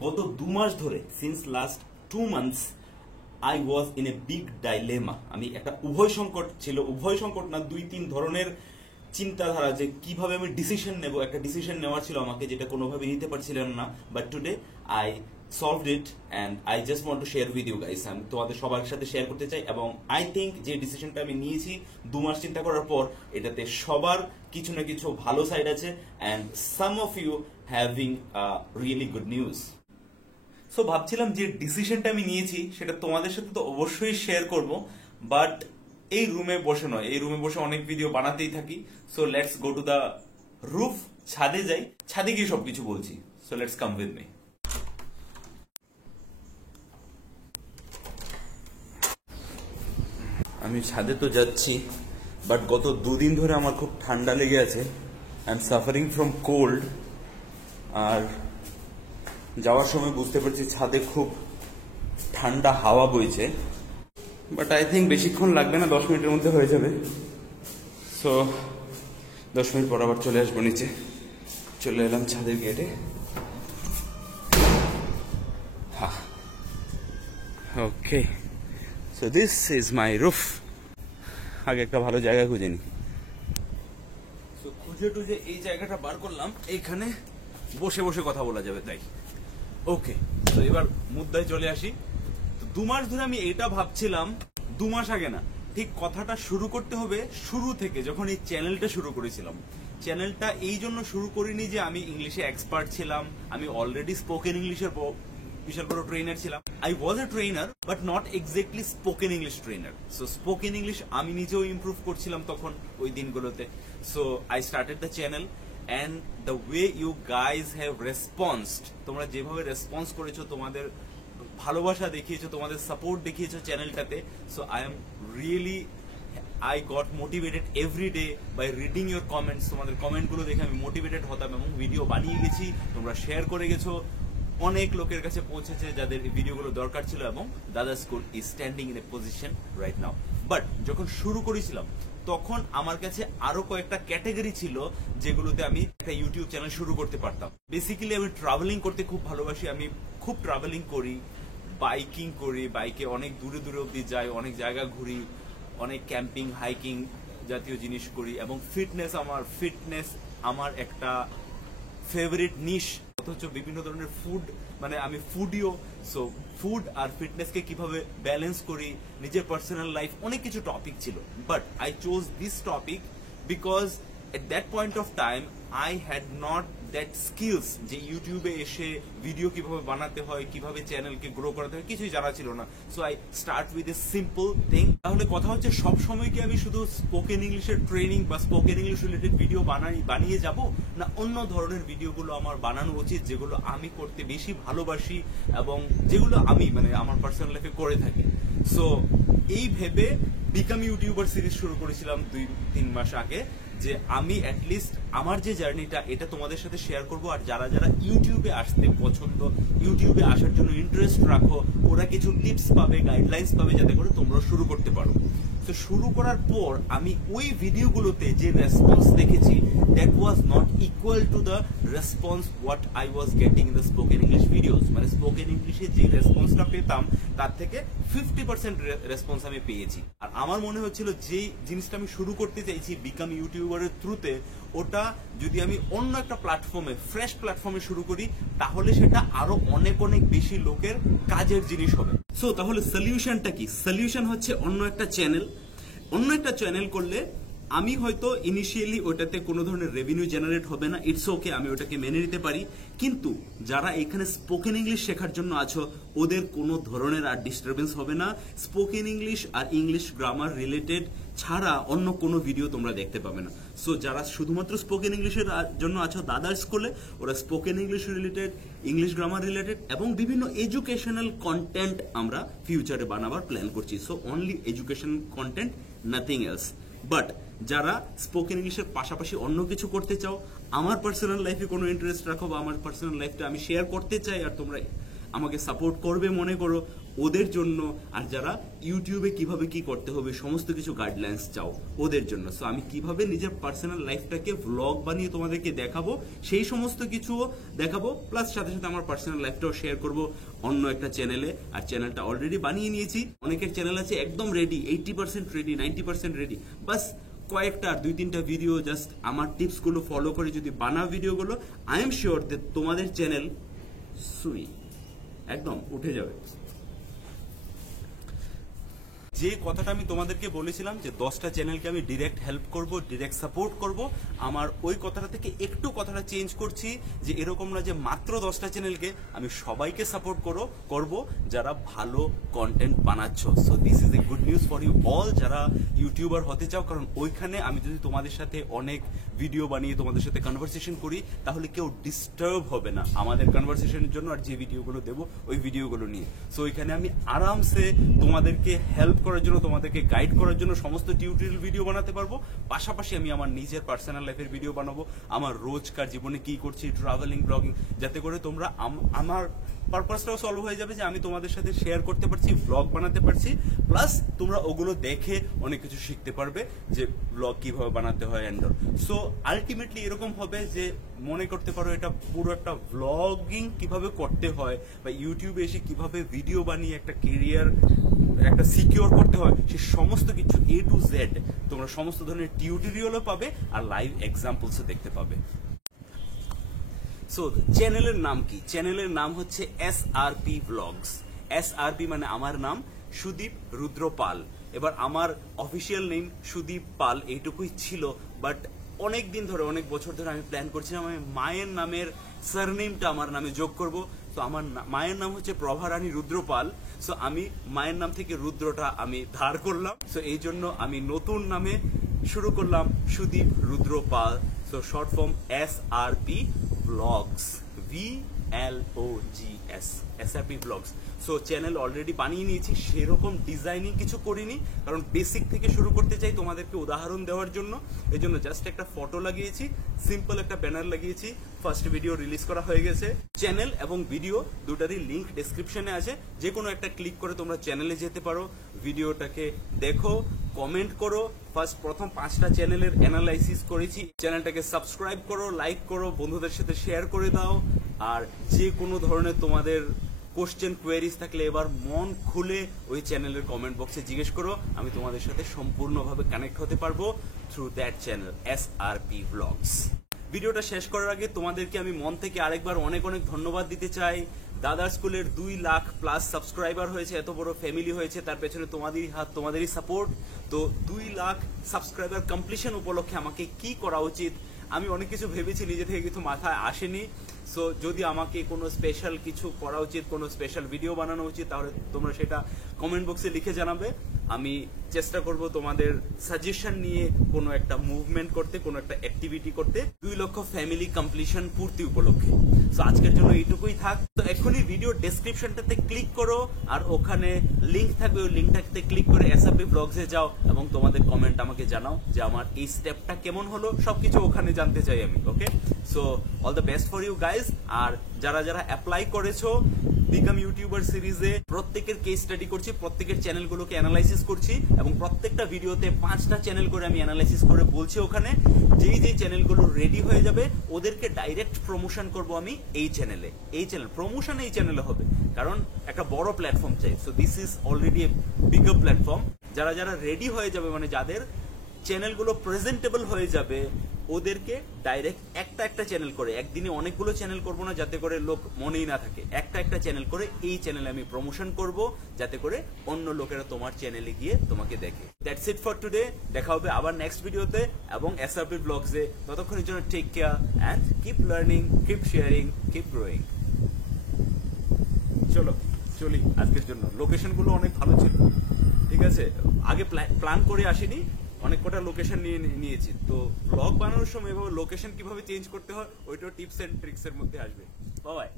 গত 2 মাস ধরে since last 2 months I was in a big dilemma. আমি একটা উভয় সংকট না, 2-3 ধরনের চিন্তাধারা যে কিভাবে আমি ডিসিশন নেব। একটা ডিসিশন নেওয়ার ছিল আমাকে, যেটা কোনোভাবে নিতে পারছিলাম না। But today I solved it and I just want to share with you guys. আমি তোমাদের সবার সাথে শেয়ার করতে চাই এবং আই থিঙ্ক যে ডিসিশনটা আমি নিয়েছি 2 মাস চিন্তা করার পর, এটাতে সবার কিছু না কিছু ভালো সাইড আছে and some of you having really good news. So ভাবছিলাম যে ডিসিশনটা আমি নিয়েছি সেটা তোমাদের সাথে তো অবশ্যই শেয়ার করব, বাট এই রুমে বসে নয়। এই রুমে বসে অনেক ভিডিও বানাতেই থাকি। So let's go to the roof, ছাদে যাই, ছাদে গিয়ে সবকিছু বলছি। So let's come with me. আমি ছাদে তো যাচ্ছি, বাট গত 2 দিন ধরে আমার খুব ঠান্ডা লেগে আছে। I am suffering from cold. আর যাওয়ার সময় বুঝতে পারছি ছাদে খুব ঠান্ডা হাওয়া বইছে, বাট আই থিঙ্ক বেশিক্ষণ লাগবে না, 10 মিনিটের মধ্যে হয়ে যাবে। সো 10 মিনিট পর আবার চলে আসবো নিচে। চলে এলাম ছাদের গেটে। Okay, so this is my roof. আগে একটা ভালো জায়গা খুঁজে নি। সো খুঁজে টুজে এই জায়গাটা বার করলাম, এইখানে বসে বসে কথা বলা যাবে তাই। ওকে, তো এবার মুদ্দায় চলে আসি। তো 2 মাস ধরে আমি এটা ভাবছিলাম, 2 মাস আগে না, ঠিক কথাটা শুরু করতে হবে শুরু থেকে, যখন এই চ্যানেলটা শুরু করেছিলাম। চ্যানেলটা এই জন্য শুরু করিনি যে আমি ইংলিশে এক্সপার্ট ছিলাম। আমি অলরেডি স্পোকেন ইংলিশের বিশাল বড় ট্রেনার ছিলাম। I was a trainer, but not exactly spoken English trainer. So spoken English আমি নিজেও ইমপ্রুভ করছিলাম তখন ওই দিনগুলোতে। So I started the channel and the way you guys have responded, তোমরা যেভাবে রেসপন্স করেছো, তোমাদের ভালোবাসা দেখিয়েছো, তোমাদের সাপোর্ট দেখিয়েছো চ্যানেলটাতে। So I got motivated every day by reading your comments. তোমাদের কমেন্টগুলো দেখে আমি মোটিভেটেড হতাম এবং ভিডিও বানিয়ে গেছি, তোমরা শেয়ার করে গেছো, অনেক লোকের কাছে পৌঁছেছে যাদের এই ভিডিওগুলো দরকার ছিল, এবং দাদা school is standing in a position right now. But যখন শুরু করেছিলাম তখন আমার কাছে আরো কয়েকটা ক্যাটাগরি ছিল যেগুলোতে আমি একটা ইউটিউব চ্যানেল শুরু করতে পারতাম। বেসিক্যালি আমি ট্রাভেলিং করতে খুব ভালোবাসি। আমি খুব ট্রাভেলিং করি, বাইকিং করি, বাইকে অনেক দূরে দূরে অব্দি যাই, অনেক জায়গা ঘুরি, অনেক ক্যাম্পিং হাইকিং জাতীয় জিনিস করি, এবং ফিটনেস আমার একটা ফেভারিট নিশ। অথচ বিভিন্ন ধরনের ফুড, মানে আমি ফুডিও। সো ফুড আর ফিটনেসকে কিভাবে ব্যালেন্স করি, নিজের পার্সোনাল লাইফ, অনেক কিছু টপিক ছিল। But I chose this topic because at that point of time I had not that skills যে ইউটিউবে এসে ভিডিও কিভাবে বানাতে হয়, কিভাবে চ্যানেলকে গ্রো করাতে হয়, কিছুই জানা ছিল না। So I start with a simple thing. তাহলে কথা হচ্ছে, সব সময় কি আমি শুধু স্পোকেন ইংলিশের ট্রেনিং বা স্পোকেন ইংলিশ রিলেটেড ভিডিও বানিয়ে যাব, না অন্য ধরনের ভিডিওগুলো আমার বানানো উচিত যেগুলো আমি করতে বেশি ভালোবাসি এবং যেগুলো আমি আমার পার্সোনাল লাইফে করে থাকি। সো এই ভেবে বিকাম ইউটিউবার সিরিজ শুরু করেছিলাম 2-3 মাস আগে, যে আমি অ্যাটলিস্ট আমার যে জার্নিটা এটা তোমাদের সাথে শেয়ার করব। আর যারা যারা ইউটিউবে আসতে পছন্দ, ইউটিউবে আসার জন্য ইন্টারেস্ট রাখো, ওরা কিছু টিপস পাবে, গাইডলাইন্স পাবে, যাতে করে তোমরা শুরু করতে পারো। তো শুরু করার পর আমি ওই ভিডিওগুলোতে যে রেসপন্স দেখেছি, that was not equal to the response what I was getting in the spoken English videos. মানে স্পোকেন ইংলিশে যে রেসপন্সটা পেতাম তার থেকে 50% রেসপন্স আমি পেয়েছি। আর আমার মনে হচ্ছিল যে জিনিসটা আমি শুরু করতে চাইছি বিকাম ইউটিউবারের থ্রুতে, ওটা যদি আমি অন্য একটা প্ল্যাটফর্মে, ফ্রেশ প্ল্যাটফর্মে শুরু করি, তাহলে সেটা আরো অনেক অনেক বেশি লোকের কাজের জিনিস হবে। সো তাহলে সলিউশনটা কি? সলিউশন হচ্ছে অন্য একটা চ্যানেল করলে আমি হয়তো ইনিশিয়ালি ওটাতে কোনো ধরনের রেভিনিউ জেনারেট হবে না, ইটস ওকে, আমি ওটাকে মেনে নিতে পারি। কিন্তু যারা এখানে স্পোকেন ইংলিশ শেখার জন্য আছো, ওদের কোনো ধরনের আর ডিস্টারবেন্স হবে না। স্পোকেন ইংলিশ আর ইংলিশ গ্রামার রিলেটেড ছাড়া অন্য কোনো ভিডিও তোমরা দেখতে পাবে না। সো যারা শুধুমাত্র স্পোকেন ইংলিশের জন্য আছো দাদার স্কুলে, ওরা spoken English related, English grammar related এবং বিভিন্ন এডুকেশনাল কন্টেন্ট আমরা ফিউচারে বানাবার প্ল্যান করছি। So only education content, nothing else. But যারা স্পোকেন ইংলিশের পাশাপাশি অন্য কিছু করতে চাও, আমার পার্সোনাল লাইফে কোনো ইন্টারেস্ট রাখো, বা আমার পার্সোনাল লাইফটা আমি শেয়ার করতে চাই আর তোমরা আমাকে সাপোর্ট করবে মনে করো ওদের জন্য, আর যারা ইউটিউবে কিভাবে কি করতে হবে সমস্ত কিছু গাইডলাইন্স চাও ওদের জন্য। সো আমি কিভাবে নিজের পার্সোনাল লাইফটাকে ভ্লগ বানিয়ে তোমাদেরকে দেখাবো সেই সমস্ত কিছুও দেখাবো, প্লাস সাথে সাথে আমার পার্সোনাল লাইফটাও শেয়ার করব অন্য একটা চ্যানেলে। আর চ্যানেলটা অলরেডি বানিয়ে নিয়েছি, অনেকের চ্যানেল আছে একদম রেডি, 80% রেডি, 90% রেডি, বাস কয়েকটা 2-3টা ভিডিও জাস্ট আমার টিপস গুলো ফলো করে যদি বানাও ভিডিওগুলো, আই এম শিওর যে তোমাদের চ্যানেল সুই একদম উঠে যাবে। যে কথাটা আমি তোমাদেরকে বলেছিলাম যে 10টা চ্যানেলকে আমি ডিরেক্ট হেল্প করব, ডিরেক্ট সাপোর্ট করব, আমার ওই কথাটা থেকে একটু কথাটা চেঞ্জ করছি যে এরকম না যে মাত্র 10টা চ্যানেলকে আমি সবাইকে সাপোর্ট করব যারা ভালো কন্টেন্ট বানাচ্ছ। So this is a good news for you all যারা ইউটিউবার হতে চাও, কারণ ওইখানে আমি যদি তোমাদের সাথে অনেক ভিডিও বানিয়ে তোমাদের সাথে কনভারসেশন করি তাহলে কেউ ডিস্টার্ব হবে না আমাদের কনভারসেশনের জন্য, আর যে ভিডিওগুলো দেবো ওই ভিডিওগুলো নিয়ে। সো ওইখানে আমি আরামসে তোমাদেরকে হেল্প করার জন্য, তোমাদেরকে গাইড করার জন্য সমস্ত টিউটোরিয়াল ভিডিও বানাতে পারবো। পাশাপাশি আমি আমার নিজের পার্সোনাল লাইফের ভিডিও বানাবো, আমার রোজকার জীবনে কি করছি, ট্রাভেলিং, ব্লগিং, যাতে করে তোমরা আমার পারপাসটাও সলভ হয়ে যাবে যে আমি তোমাদের সাথে শেয়ার করতে পারছি, ব্লগ বানাতে পারছি, প্লাস তোমরা ওগুলো দেখে অনেক কিছু শিখতে পারবে যে ব্লগ কিভাবে বানাতে হয় এন্ড অল। সো আলটিমেটলি এরকম হবে যে মনে করতে পারো এটা পুরো একটা ব্লগিং কিভাবে করতে হয় বা ইউটিউবে এসে কিভাবে ভিডিও বানিয়ে একটা কেরিয়ার একটা সিকিউর করতে হয় সে সমস্ত কিছু A to Z তোমরা সমস্ত ধরনের টিউটোরিয়ালও পাবে আর লাইভ এক্সাম্পলসও দেখতে পাবে। সো চ্যানেলের নাম কি? চ্যানেলের নাম হচ্ছে SRP Vlogs। SRP মানে আমার নাম, সুদীপ রুদ্র পাল। এবার আমার অফিসিয়াল নেম সুদীপ পাল এইটুকুই ছিল, বাট অনেক দিন ধরে, অনেক বছর ধরে আমি প্ল্যান করছিলাম আমি মায়ের নামের সারনেমটা আমার নামে যোগ করব। তো আমার মায়ের নাম হচ্ছে প্রভারানী রুদ্রপাল। সো আমি মায়ের নাম থেকে রুদ্রটা আমি ধার করলাম। সো এই জন্য আমি নতুন নামে শুরু করলাম Sudip Rudra Pal. So short form SRP Vlogs, VLOGS, SRP Vlogs। So channel already বানিয়ে নিয়েছি, সেরকম ডিজাইনিং কিছু করিনি কারণ বেসিক থেকে শুরু করতে চাই তোমাদেরকে উদাহরণ দেওয়ার জন্য। এই জন্য জাস্ট একটা ফটো লাগিয়েছি, সিম্পল একটা ব্যানার লাগিয়েছি, ফার্স্ট ভিডিও রিলিজ করা হয়ে গেছে। চ্যানেল এবং ভিডিও দুটারই লিংক ডেসক্রিপশনে আছে, যে কোনো একটা ক্লিক করে তোমরা চ্যানেলে যেতে পারো, ভিডিওটাকে দেখো, কমেন্ট করো। ফার্স্ট প্রথম 5টা চ্যানেলের অ্যানালাইসিস করেছি, চ্যানেলটাকে সাবস্ক্রাইব করো, লাইক করো, বন্ধুদের সাথে শেয়ার করে দাও। আর যে কোনো ধরনের তোমাদের কোশ্চেন কোয়েরিজ থাকলে এবার মন খুলে ওই চ্যানেলের কমেন্ট বক্সে জিজ্ঞেস করো, আমি তোমাদের সাথে সম্পূর্ণভাবে কানেক্ট হতে পারবো through that channel SRP Vlogs। ভিডিওটা শেষ করার আগে তোমাদেরকে আমি মন থেকে আরেকবার অনেক অনেক ধন্যবাদ দিতে চাই। দাদার স্কুলের 2 লাখ প্লাস সাবস্ক্রাইবার হয়েছে, এত বড় ফ্যামিলি হয়েছে, তার পেছনে তোমাদেরই হাত, তোমাদেরই সাপোর্ট। তো 2 লাখ সাবস্ক্রাইবার কমপ্লিশন উপলক্ষে আমাকে কি করা উচিত আমি অনেক কিছু ভেবেছি, নিজে থেকে কিছু মাথায় আসেনি। সো যদি আমাকে কোনো স্পেশাল কিছু করা উচিত, কোনো স্পেশাল ভিডিও বানানো উচিত, তাহলে তোমরা সেটা কমেন্ট বক্সে লিখে জানাবে। আমি চেষ্টা করব তোমাদের সাজেশন নিয়ে কোনো একটা মুভমেন্ট করতে, কোনো একটা অ্যাক্টিভিটি করতে 2 লক্ষ ফ্যামিলি কমপ্লিশন পূর্তি উপলক্ষে। সো আজকের জন্য এইটুকুই থাক। তো এখনই ভিডিও ডেসক্রিপশনটাতে ক্লিক করো আর ওখানে লিংক থাকবে, ওই লিংকটাতে ক্লিক করে SRP Vlogs এ যাও এবং তোমাদের কমেন্ট আমাকে জানাও যে আমার এই স্টেপটা কেমন হলো, সবকিছু ওখানে জানতে চাই আমি। Okay, so all the best for you guys. আর যারা যারা অ্যাপ্লাই করেছো বিকাম ইউটিউবার সিরিজে, প্রত্যেকের কেস স্টাডি করছি, প্রত্যেকের চ্যানেলগুলোকে অ্যানালাইসিস করছি এবং প্রত্যেকটা ভিডিওতে 5টা চ্যানেল করে আমি অ্যানালাইসিস করে বলছি ওখানে যেই যেই চ্যানেলগুলো রেডি হয়ে যাবে ওদেরকে ডাইরেক্ট প্রমোশন করব আমি এই চ্যানেলে। এই চ্যানেল প্রমোশন এই চ্যানেলে হবে কারণ একটা বড় প্ল্যাটফর্ম চাই। So this is already A bigger platform. যারা যারা রেডি হয়ে যাবে, মানে যাদের চ্যানেলগুলো প্রেজেন্টেবল হয়ে যাবে, ওদেরকে ডাইরেক্ট একটা চ্যানেল করে, একদিনে অনেকগুলো চ্যানেল করবো না যাতে করে লোক মনেই না থাকে, একটা চ্যানেল করে এই চ্যানেলে আমি প্রমোশন করব যাতে করে অন্য লোকেরা তোমার চ্যানেলে গিয়ে তোমাকে দেখে। That's it for today. দেখা হবে আবার নেক্সট ভিডিওতে এবং SRP Vlogs এ। ততক্ষণের জন্য take care and keep learning, keep sharing, keep growing. চলি আজকের জন্য। লোকেশনগুলো অনেক ভালো ছিল, ঠিক আছে? আগে প্ল্যান করে আসিনি, অনেক কটা লোকেশন নিয়েছি। তো ব্লগ বানানোর সময় এভাবে লোকেশন কিভাবে চেঞ্জ করতে হয় ওইটাও টিপস এন্ড ট্রিক্স এর মধ্যে আসবে। বাই।